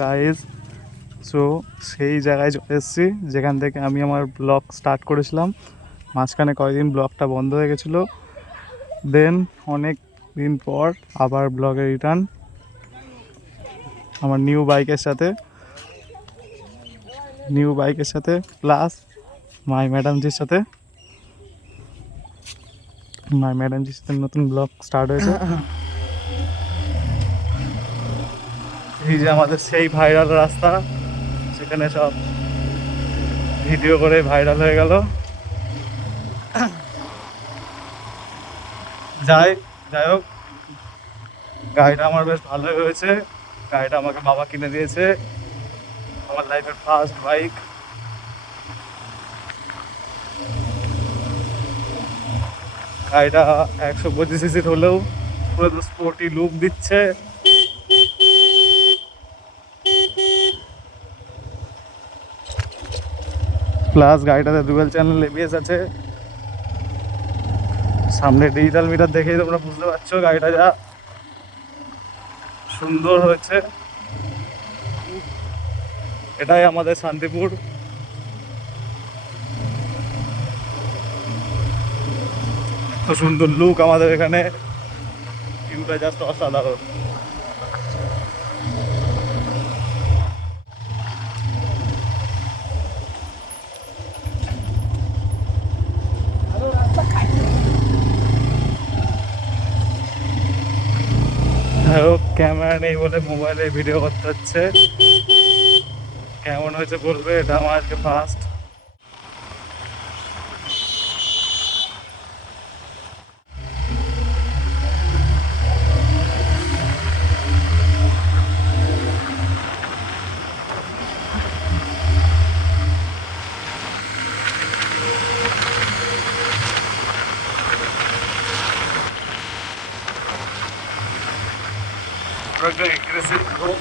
Guys, so সেই জায়গায় চলে এসেছি যেখান থেকে আমি আমার ব্লগ স্টার্ট করেছিলাম। মাঝখানে কয়েকদিন ব্লগটা বন্ধ হয়ে গেছিলো, দেন অনেক দিন পর আবার ব্লগে রিটার্ন আমার নিউ বাইকের সাথে প্লাস মাই ম্যাডামজির সাথে নতুন ব্লগ স্টার্ট হয়েছে। এই যে আমাদের সেই ভাইরাল রাস্তা, সেখানে সব ভিডিও করে ভাইরাল হয়ে গেল। যাই যাই হোক, গাড়িটা আমার বেশ ভালোই হয়েছে। গাড়িটা আমাকে বাবা কিনে দিয়েছে, আমার লাইফের ফার্স্ট বাইক। গাড়িটা 125 সিসির হলেও পুরো স্পোর্টি লুক দিচ্ছে। প্লাস গাড়িটাতে ডুয়েল চ্যানেল এবিএস আছে। সামনে ডিজিটাল মিটার দেখেই তোমরা বুঝতে পারছো গাড়িটা যা সুন্দর হয়েছে। এটাই আমাদের শান্তিপুর। তো সুন্দর লুক আমাদের এখানে, ভিউটা জাস্ট অসাধারণ। যাই হোক, ক্যামেরা নেই বলে মোবাইলে ভিডিও করতে হচ্ছে। কেমন হয়েছে বলবে, এটা আমার আজকে ফার্স্ট। একটা এগ্রেসিভ লোক